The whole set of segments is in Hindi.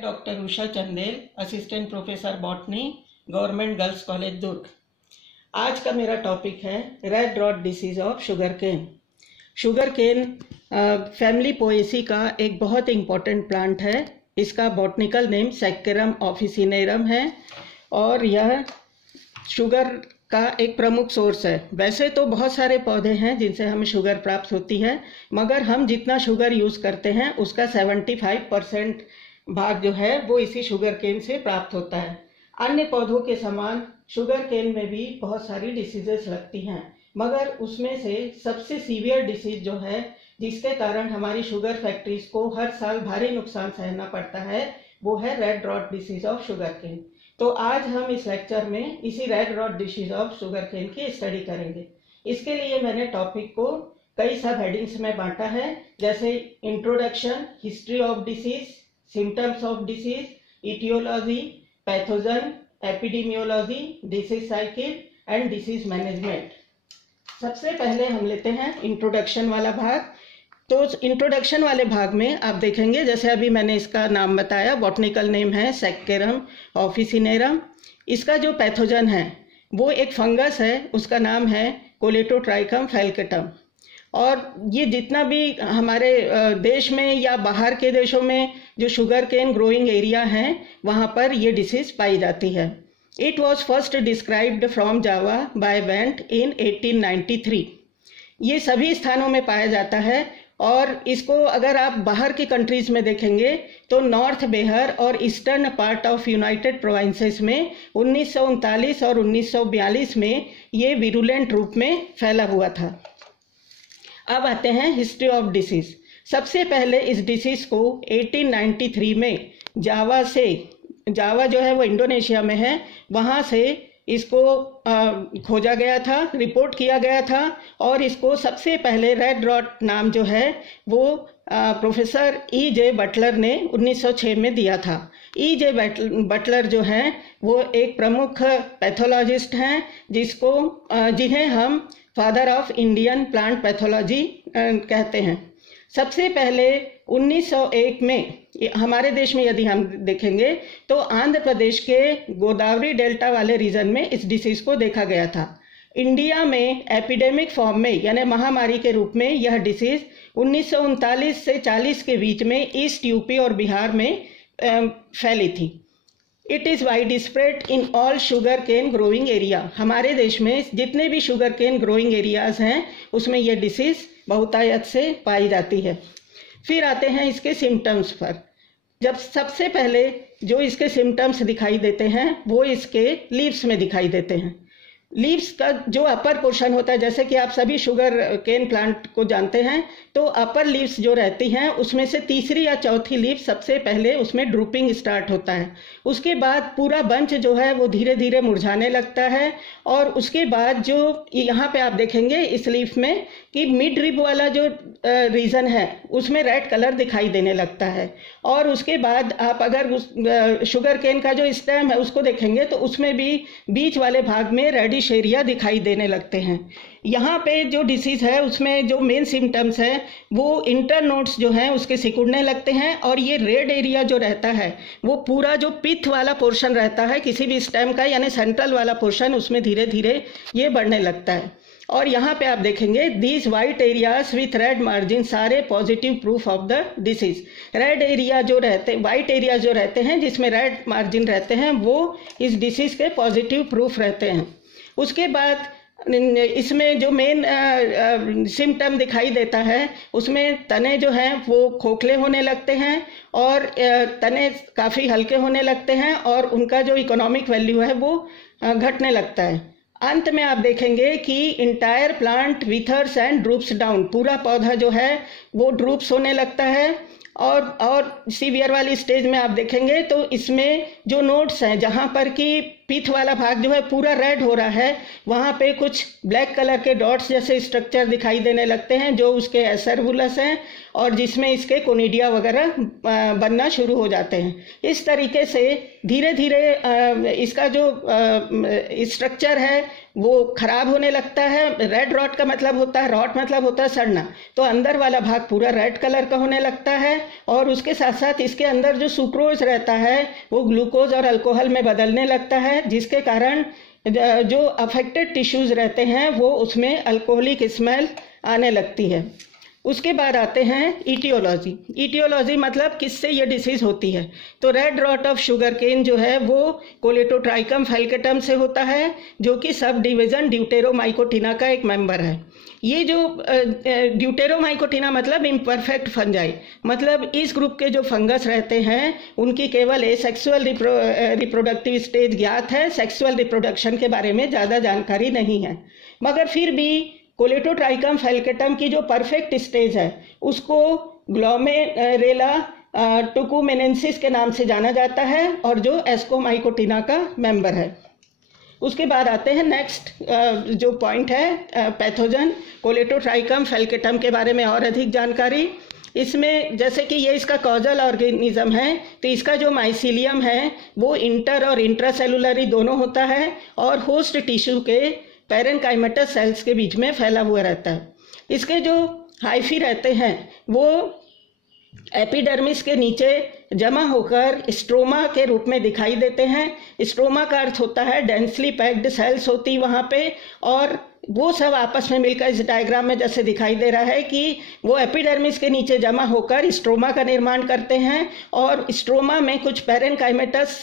मैं doctor Usha Chandel, assistant professor botany, government girls college Durg. आज का मेरा टॉपिक है red rot disease of sugar cane. Sugar cane family Poaceae का एक बहुत इम्पॉर्टेंट प्लांट है। इसका बॉटनिकल नेम सैक्करम ऑफिसिनेरम है और यह शुगर का एक प्रमुख सोर्स है। वैसे तो बहुत सारे पौधे हैं जिनसे हमें शुगर प्राप्त होती है, मगर हम जितना शुगर यूज़ करते हैं उसका 75% भाग जो है वो इसी शुगर केन से प्राप्त होता है। अन्य पौधों के समान शुगर केन में भी बहुत सारी डिसीजेस लगती हैं, मगर उसमें से सबसे सीवियर डिसीज जो है जिसके कारण हमारी शुगर फैक्ट्रीज को हर साल भारी नुकसान सहना पड़ता है, वो है red rot disease of sugar cane. तो आज हम इस लेक्चर में इसी red rot disease of sugar cane की स्टडी करेंगे। इसके लिए मैंने टॉपिक को कई सब हेडिंग्स में बांटा है, जैसे introduction, history of disease, symptoms of disease, etiology, pathogen, epidemiology, disease cycle and disease management. सबसे पहले हम लेते हैं इंट्रोडक्शन वाला भाग। तो इंट्रोडक्शन वाले भाग में आप देखेंगे, जैसे अभी मैंने इसका नाम बताया, बॉटनिकल नेम है सैक्करम ऑफिसिनेरम। इसका जो पैथोजन है वो एक फंगस है, उसका नाम है कोलेटोट्राइकम फैल्केटम। और ये जितना भी हमारे देश में या बाहर के देशों में जो शुगर केन ग्रोइंग एरिया हैं वहाँ पर ये डिसीज पाई जाती है। It was first described from Java by Went in 1893। ये सभी स्थानों में पाया जाता है और इसको अगर आप बाहर की कंट्रीज में देखेंगे तो नॉर्थ बिहार और eastern part of United provinces में 1939 और 1942 में ये विरुलेंट रूप में फैला हुआ था। अब आते हैं हिस्ट्री ऑफ डिसीज। सबसे पहले इस डिसीज को 1893 में जावा जो है वो इंडोनेशिया में है, वहाँ से इसको खोजा गया था, रिपोर्ट किया गया था और इसको सबसे पहले रेड रॉट नाम जो है वो प्रोफेसर E.J. बटलर ने 1906 में दिया था। E.J. बटलर जो हैं वो एक प्रमुख पैथोलॉजिस्ट हैं जिन्हें हम father of Indian plant pathology कहते हैं। सबसे पहले 1901 में हमारे देश में यदि हम देखेंगे तो आंध्र प्रदेश के गोदावरी डेल्टा वाले रीजन में इस डिसीज को देखा गया था। इंडिया में एपिडेमिक फॉर्म में यानी महामारी के रूप में यह डिसीज 1939 से 40 के बीच में ईस्ट यूपी और बिहार में फैली थी। It is widespread in all sugar cane growing area. हमारे देश में जितने भी शुगर केन ग्रोइंग एरियाज हैं उसमें यह डिसीज बहुतायत से पाई जाती है। फिर आते हैं इसके सिम्टम्स पर। जब सबसे पहले जो इसके सिम्टम्स दिखाई देते हैं वो इसके लीव्स में दिखाई देते हैं। लीव्स का जो अपर पोर्शन होता है, जैसे कि आप सभी शुगर केन प्लांट को जानते हैं, तो अपर लीव्स जो रहती हैं उसमें से तीसरी या चौथी लीव सबसे पहले उसमें ड्रूपिंग स्टार्ट होता है। उसके बाद पूरा बंच जो है वो धीरे धीरे मुरझाने लगता है और उसके बाद जो यहाँ पे आप देखेंगे इस लीफ में कि मिड रिब वाला जो रीजन है उसमें रेड कलर दिखाई देने लगता है। और उसके बाद आप अगर उस शुगर केन का जो स्टेम है उसको देखेंगे तो उसमें भी बीच वाले भाग में रेडिश एरिया दिखाई देने लगते हैं। यहाँ पे जो डिसीज है उसमें जो मेन सिम्टम्स है वो इंटरनोड्स जो हैं उसके सिकुड़ने लगते हैं और ये रेड एरिया जो रहता है वो पूरा जो पिथ वाला पोर्शन रहता है किसी भी स्टेम का, यानी सेंट्रल वाला पोर्शन, उसमें धीरे धीरे ये बढ़ने लगता है। और यहाँ पे आप देखेंगे these white areas with red margin सारे positive proof of the disease. Red area जो रहते, वाइट एरिया जो रहते हैं जिसमें रेड मार्जिन रहते हैं वो इस डिसीज के पॉजिटिव प्रूफ रहते हैं। उसके बाद इसमें जो मेन सिम्टम दिखाई देता है उसमें तने जो हैं वो खोखले होने लगते हैं और तने काफ़ी हल्के होने लगते हैं और उनका जो इकोनॉमिक वैल्यू है वो घटने लगता है। अंत में आप देखेंगे कि entire plant withers and droops down. पूरा पौधा जो है वो ड्रूप्स होने लगता है और सीवियर वाली स्टेज में आप देखेंगे तो इसमें जो नोड्स हैं जहाँ पर कि पित्त वाला भाग जो है पूरा रेड हो रहा है, वहाँ पे कुछ ब्लैक कलर के डॉट्स जैसे स्ट्रक्चर दिखाई देने लगते हैं जो उसके एसरवुलस हैं और जिसमें इसके कोनिडिया वगैरह बनना शुरू हो जाते हैं। इस तरीके से धीरे धीरे इसका जो स्ट्रक्चर है वो खराब होने लगता है। रेड रॉट का मतलब होता है, रॉट मतलब होता है सड़ना, तो अंदर वाला भाग पूरा रेड कलर का होने लगता है और उसके साथ साथ इसके अंदर जो सुक्रोज रहता है वो ग्लूकोज और अल्कोहल में बदलने लगता है, जिसके कारण जो अफेक्टेड टिश्यूज रहते हैं वो उसमें अल्कोहलिक स्मेल आने लगती है। उसके बाद आते हैं ईटियोलॉजी। ईटियोलॉजी मतलब किससे ये डिसीज़ होती है। तो red rot of sugar cane जो है वो कोलेटोट्राइकम फैल्केटम से होता है, जो कि सब डिवीज़न ड्यूटेरोमाइकोटिना का एक मेंबर है। ये जो ड्यूटेरोमाइकोटिना मतलब इम्परफेक्ट फंजाई, मतलब इस ग्रुप के जो फंगस रहते हैं उनकी केवल एसेक्सुअल रिप्रोडक्टिव स्टेज ज्ञात है, सेक्सुअल रिप्रोडक्शन के बारे में ज़्यादा जानकारी नहीं है। मगर फिर भी कोलेटोट्राइकम फैल्केटम की जो परफेक्ट स्टेज है उसको ग्लोमेरेला टुकुमेनेंसिस के नाम से जाना जाता है और जो एस्कोमाइकोटिना का मेंबर है। उसके बाद आते हैं नेक्स्ट जो पॉइंट है पैथोजन। कोलेटोट्राइकम फैल्केटम के बारे में और अधिक जानकारी इसमें, जैसे कि ये इसका कॉजल ऑर्गेनिज्म है तो इसका जो माइसीलियम है वो इंटर और इंट्रासेलुलरी दोनों होता है और होस्ट टिश्यू के पैरेनकाइमेटस सेल्स के बीच में फैला हुआ रहता है। इसके जो हाइफी रहते हैं वो एपिडर्मिस के नीचे जमा होकर स्ट्रोमा के रूप में दिखाई देते हैं। स्ट्रोमा का अर्थ होता है डेंसली पैक्ड सेल्स होती वहाँ पे, और वो सब आपस में मिलकर इस डायग्राम में जैसे दिखाई दे रहा है कि वो एपिडर्मिस के नीचे जमा होकर स्ट्रोमा का निर्माण करते हैं और स्ट्रोमा में कुछ पैरेनकाइमेटस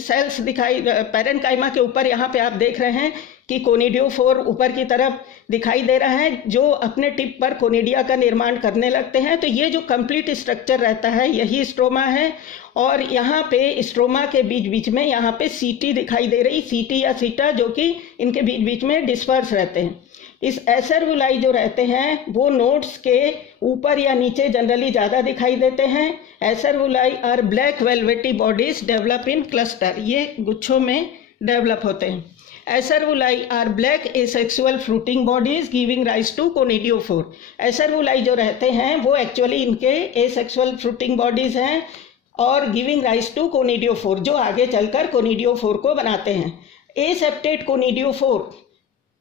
सेल्स दिखाई, पैरेनकाइमा के ऊपर यहाँ पे आप देख रहे हैं कि कोनिडियोफोर ऊपर की तरफ दिखाई दे रहा है जो अपने टिप पर कोनिडिया का निर्माण करने लगते हैं। तो ये जो कंप्लीट स्ट्रक्चर रहता है यही स्ट्रोमा है और यहाँ पे स्ट्रोमा के बीच बीच में यहाँ पे सीटी दिखाई दे रही, सीटी या सीटा, जो कि इनके बीच बीच में डिस्पर्स रहते हैं। इस एसरवुलाई जो रहते हैं वो नोड्स के ऊपर या नीचे जनरली ज़्यादा दिखाई देते हैं। Acervuli are black velvety bodies develop in cluster, ये गुच्छों में डेवलप होते हैं। Acervuli are black asexual fruiting bodies giving rise to conidiophore. Acervuli जो रहते हैं वो एक्चुअली इनके एसेक्सुअल फ्रूटिंग बॉडीज हैं और गिविंग राइज टू कोनिडियोफोर, जो आगे चलकर कोनिडियोफोर को बनाते हैं। Aseptate conidiophore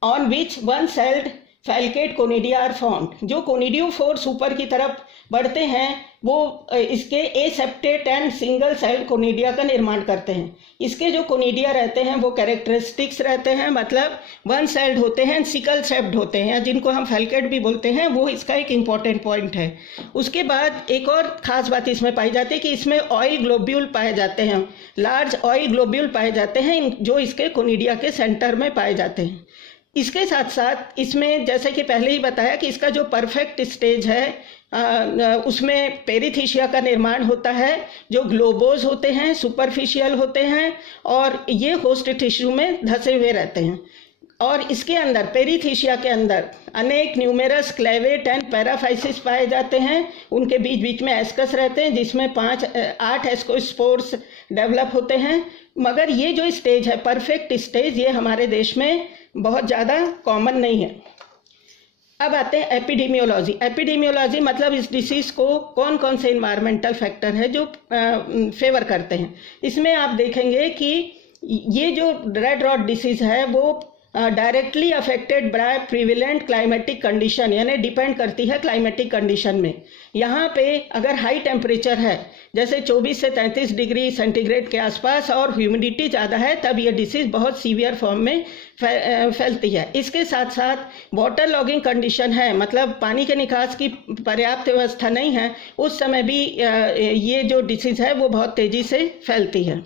on which one celled falcate conidia are formed. जो कोनिडियोफोर्स ऊपर की तरफ बढ़ते हैं वो इसके aseptate and single celled conidia का निर्माण करते हैं। इसके जो कोनिडिया रहते हैं वो कैरेक्टरिस्टिक्स रहते हैं, मतलब वन सेल्ड होते हैं, सिकल शेप्ड होते हैं, जिनको हम फैल्केट भी बोलते हैं, वो इसका एक इम्पॉर्टेंट पॉइंट है। उसके बाद एक और खास बात इसमें पाई जाती है कि इसमें ऑयल ग्लोब्यूल पाए जाते हैं, लार्ज ऑयल ग्लोब्यूल पाए जाते हैं जो इसके कोनिडिया के सेंटर में पाए जाते हैं। इसके साथ साथ इसमें जैसे कि पहले ही बताया कि इसका जो परफेक्ट स्टेज है उसमें पेरिथीशिया का निर्माण होता है, जो ग्लोबोज होते हैं, सुपरफिशियल होते हैं और ये होस्ट टिश्यू में धसे हुए रहते हैं। और इसके अंदर पेरिथीशिया के अंदर अनेक न्यूमेरस क्लेवेट एंड पैराफाइसिस पाए जाते हैं। उनके बीच बीच में एस्कस रहते हैं जिसमें 8 एस्कोस्पोर्स डेवलप होते हैं। मगर ये जो स्टेज है परफेक्ट स्टेज, ये हमारे देश में बहुत ज़्यादा कॉमन नहीं है। अब आते हैं एपिडेमियोलॉजी। एपिडेमियोलॉजी मतलब इस डिसीज़ को कौन कौन से इन्वायरमेंटल फैक्टर है जो फेवर करते हैं। इसमें आप देखेंगे कि ये जो रेड रॉट डिसीज़ है वो directly affected by prevalent climatic condition, यानी डिपेंड करती है क्लाइमेटिक कंडीशन में। यहाँ पे अगर हाई टेम्परेचर है जैसे 24 से 33 डिग्री सेंटीग्रेड के आसपास और ह्यूमिडिटी ज़्यादा है तब ये डिसीज़ बहुत सीवियर फॉर्म में फैलती है। इसके साथ साथ वाटर लॉगिंग कंडीशन है, मतलब पानी के निकास की पर्याप्त व्यवस्था नहीं है, उस समय भी ये जो डिसीज़ है वो बहुत तेज़ी से फैलती है।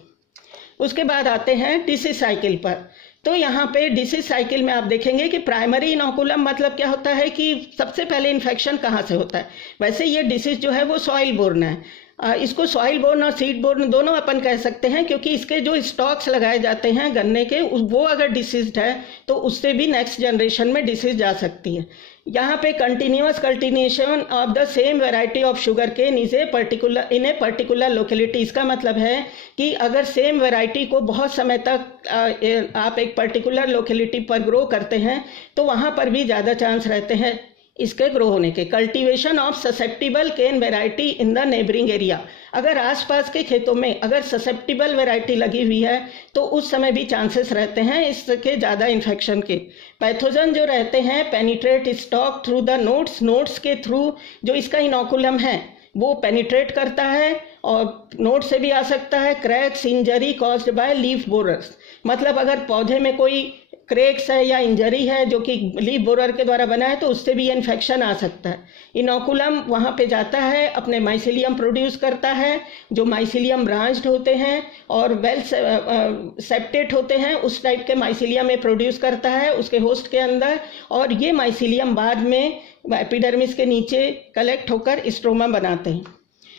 उसके बाद आते हैं डिसीज साइकिल पर। तो यहाँ पे डिसीज साइकिल में आप देखेंगे कि प्राइमरी इनोकुलम मतलब क्या होता है कि सबसे पहले इन्फेक्शन कहाँ से होता है। वैसे ये डिसीज जो है वो सॉइल बोर्न है। इसको सॉइल बोर्न और सीड बोर्न दोनों अपन कह सकते हैं, क्योंकि इसके जो स्टॉक्स लगाए जाते हैं गन्ने के वो अगर डिसीज्ड है तो उससे भी नेक्स्ट जनरेशन में डिसीज जा सकती है। यहाँ पे continuous cultivation of the same variety of sugar cane is a particular locality. इसका मतलब है कि अगर सेम वेराइटी को बहुत समय तक आप एक पर्टिकुलर लोकेलिटी पर ग्रो करते हैं तो वहाँ पर भी ज़्यादा चांस रहते हैं इसके ग्रो होने के। Cultivation of susceptible cane variety in the neighbouring area, अगर आसपास के खेतों में अगर ससेप्टिबल वेराइटी लगी हुई है तो उस समय भी चांसेस रहते हैं इसके ज़्यादा इन्फेक्शन के। पैथोजन जो रहते हैं penetrate stock through the notes के थ्रू जो इसका इनोकुलम है वो पेनिट्रेट करता है और नोट से भी आ सकता है। Cracks injury caused by leaf borers, मतलब अगर पौधे में कोई क्रैक्स है या इंजरी है जो कि लीफ बोरर के द्वारा बना है तो उससे भी इन्फेक्शन आ सकता है। इनोकुलम वहाँ पे जाता है, अपने माइसिलियम प्रोड्यूस करता है, जो माइसिलियम ब्रांच्ड होते हैं और वेल सेप्टेट होते हैं, उस टाइप के माइसिलियम में प्रोड्यूस करता है उसके होस्ट के अंदर, और ये माइसिलियम बाद में एपिडर्मिस के नीचे कलेक्ट होकर स्ट्रोमा बनाते हैं।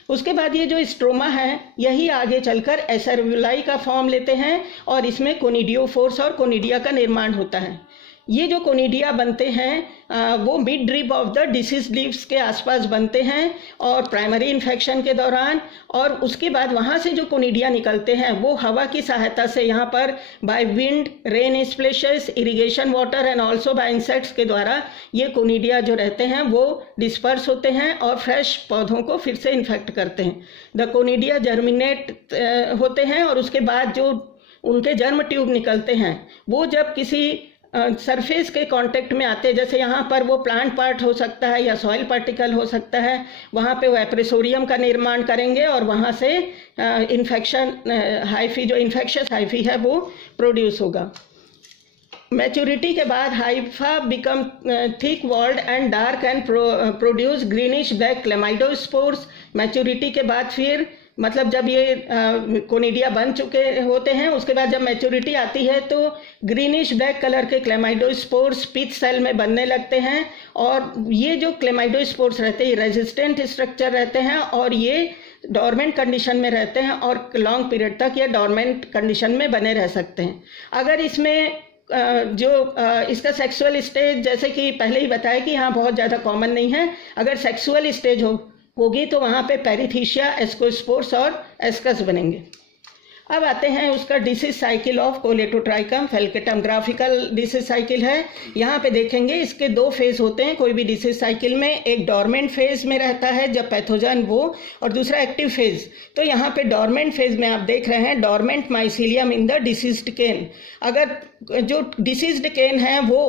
उसके बाद ये जो स्ट्रोमा है यही आगे चलकर एसेरुलाई का फॉर्म लेते हैं और इसमें कोनिडियोफोर्स और कोनिडिया का निर्माण होता है। ये जो कोनिडिया बनते हैं वो mid drip of the disease leaves के आसपास बनते हैं और प्राइमरी इन्फेक्शन के दौरान, और उसके बाद वहाँ से जो कोनिडिया निकलते हैं वो हवा की सहायता से यहाँ पर by wind, rain splashes, irrigation water and also by insects के द्वारा ये कोनिडिया जो रहते हैं वो डिस्पर्स होते हैं और फ्रेश पौधों को फिर से इन्फेक्ट करते हैं। द कोनिडिया जर्मिनेट होते हैं और उसके बाद जो उनके जर्म ट्यूब निकलते हैं वो जब किसी सरफेस के कांटेक्ट में आते हैं, जैसे यहाँ पर वो प्लांट पार्ट हो सकता है या सॉइल पार्टिकल हो सकता है, वहाँ पे वो एप्रेसोरियम का निर्माण करेंगे और वहाँ से इन्फेक्शन हाइफी जो इन्फेक्शस हाइफी है वो प्रोड्यूस होगा। मैच्योरिटी के बाद hypha become thick walled and dark and produce greenish black chlamydospores. Maturity के बाद फिर मतलब जब ये कोनिडिया बन चुके होते हैं उसके बाद जब मैच्योरिटी आती है तो ग्रीनिश ब्लैक कलर के क्लेमाइडोस्पोर्स पिच सेल में बनने लगते हैं, और ये जो क्लेमाइडोस्पोर्स रहते हैं रेजिस्टेंट स्ट्रक्चर रहते हैं और ये डॉर्मेंट कंडीशन में रहते हैं और लॉन्ग पीरियड तक ये डॉर्मेंट कंडीशन में बने रह सकते हैं। अगर इसमें इसका सेक्सुअल स्टेज जैसे कि पहले ही बताया कि यहाँ बहुत ज़्यादा कॉमन नहीं है, अगर सेक्सुअल स्टेज होगी तो वहाँ पे पेरिथीशिया, एस्कोस्पोर्स और एस्कस बनेंगे। अब आते हैं उसका disease cycle of Colletotrichum falcatum. Graphical disease cycle है, यहाँ पे देखेंगे इसके दो फेज होते हैं कोई भी डिसीज साइकिल में, एक डॉर्मेंट फेज में रहता है जब पैथोजन वो, और दूसरा एक्टिव फेज। तो यहाँ पे डॉर्मेंट फेज में आप देख रहे हैं dormant mycelium in the diseased cane. अगर जो डिसीज्ड केन है वो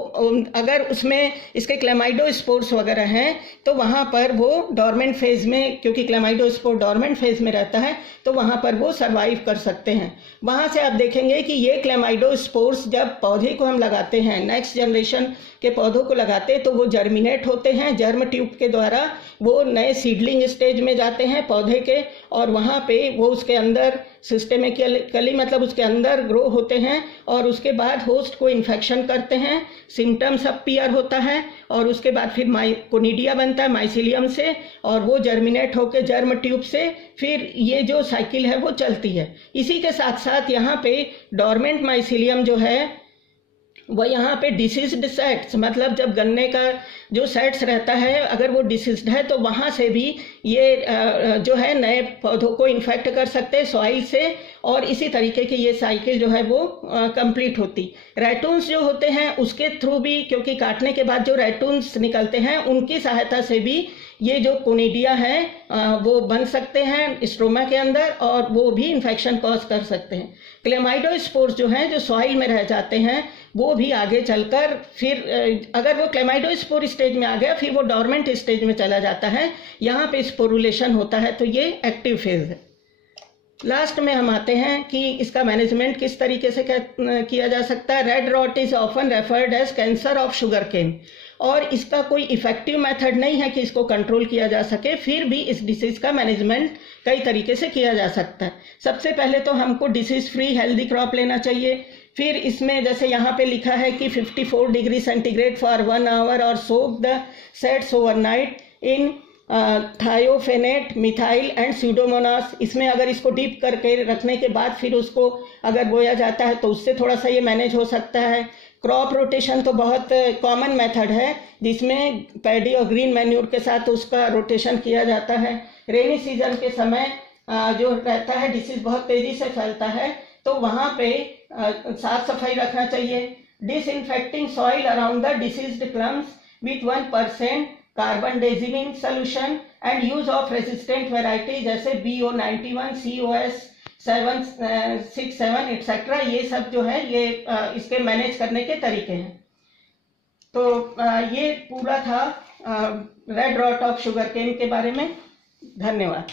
अगर उसमें इसके क्लेमाइडोस्पोर्स वगैरह हैं तो वहाँ पर वो डॉर्मेंट फेज में, क्योंकि क्लेमाइडोस्पोर डॉर्मेंट फेज में रहता है तो वहाँ पर वो सर्वाइव कर सकते हैं। वहाँ से आप देखेंगे कि ये क्लेमाइडोस्पोर्स जब पौधे को हम लगाते हैं, नेक्स्ट जनरेशन के पौधों को लगाते हैं तो वो जर्मिनेट होते हैं, जर्म ट्यूब के द्वारा वो नए सीडलिंग स्टेज में जाते हैं पौधे के, और वहाँ पे वो उसके अंदर सिस्टेमिकली मतलब उसके अंदर ग्रो होते हैं और उसके बाद होस्ट को इन्फेक्शन करते हैं, सिम्टम्स अपीयर होता है और उसके बाद फिर कोनिडिया बनता है माइसिलियम से और वो जर्मिनेट होकर जर्म ट्यूब से फिर ये जो साइकिल है वो चलती है। इसी के साथ साथ यहाँ पे डॉर्मेंट माइसिलियम जो है वो यहाँ पे डिसीज्ड सेट्स, मतलब जब गन्ने का जो सेट्स रहता है अगर वो डिसीज्ड है तो वहाँ से भी ये जो है नए पौधों को इन्फेक्ट कर सकते हैं सॉइल से, और इसी तरीके की ये साइकिल जो है वो कंप्लीट होती। रैटून्स जो होते हैं उसके थ्रू भी, क्योंकि काटने के बाद जो रैटून्स निकलते हैं उनकी सहायता से भी ये जो कोनिडिया है वो बन सकते हैं स्ट्रोमा के अंदर और वो भी इन्फेक्शन कॉज कर सकते हैं। क्लेमाइडोस्पोर्स जो हैं जो सॉइल में रह जाते हैं वो भी आगे चलकर फिर अगर वो क्लेमाइडोस्पोर स्टेज में आ गया फिर वो डॉर्मेंट स्टेज में चला जाता है, यहाँ पे स्पोरुलेशन होता है, तो ये एक्टिव फेज है। लास्ट में हम आते हैं कि इसका मैनेजमेंट किस तरीके से किया जा सकता है। Red rot is often referred as cancer of sugar cane, और इसका कोई इफेक्टिव मेथड नहीं है कि इसको कंट्रोल किया जा सके, फिर भी इस डिसीज का मैनेजमेंट कई तरीके से किया जा सकता है। सबसे पहले तो हमको डिसीज फ्री हेल्दी क्रॉप लेना चाहिए। फिर इसमें जैसे यहाँ पे लिखा है कि 54 डिग्री सेंटीग्रेड फॉर 1 आवर और soak the setts overnight in thiophanate, methyl and pseudomonas. इसमें अगर इसको डीप करके रखने के बाद फिर उसको अगर बोया जाता है तो उससे थोड़ा सा ये मैनेज हो सकता है। क्रॉप रोटेशन तो बहुत कॉमन मेथड है जिसमें पैडी और ग्रीन मैन्यूर के साथ उसका रोटेशन किया जाता है। रेनी सीजन के समय जो रहता है डिसीज बहुत तेजी से फैलता है तो वहाँ पे साफ सफाई रखना चाहिए। Disinfecting soil around the diseased clumps with 1% carbendazim solution and use of resistant variety जैसे BO91, COS 767 एक्सेट्रा। ये सब जो है ये इसके मैनेज करने के तरीके हैं। तो ये पूरा था red rot of sugar cane के बारे में। धन्यवाद।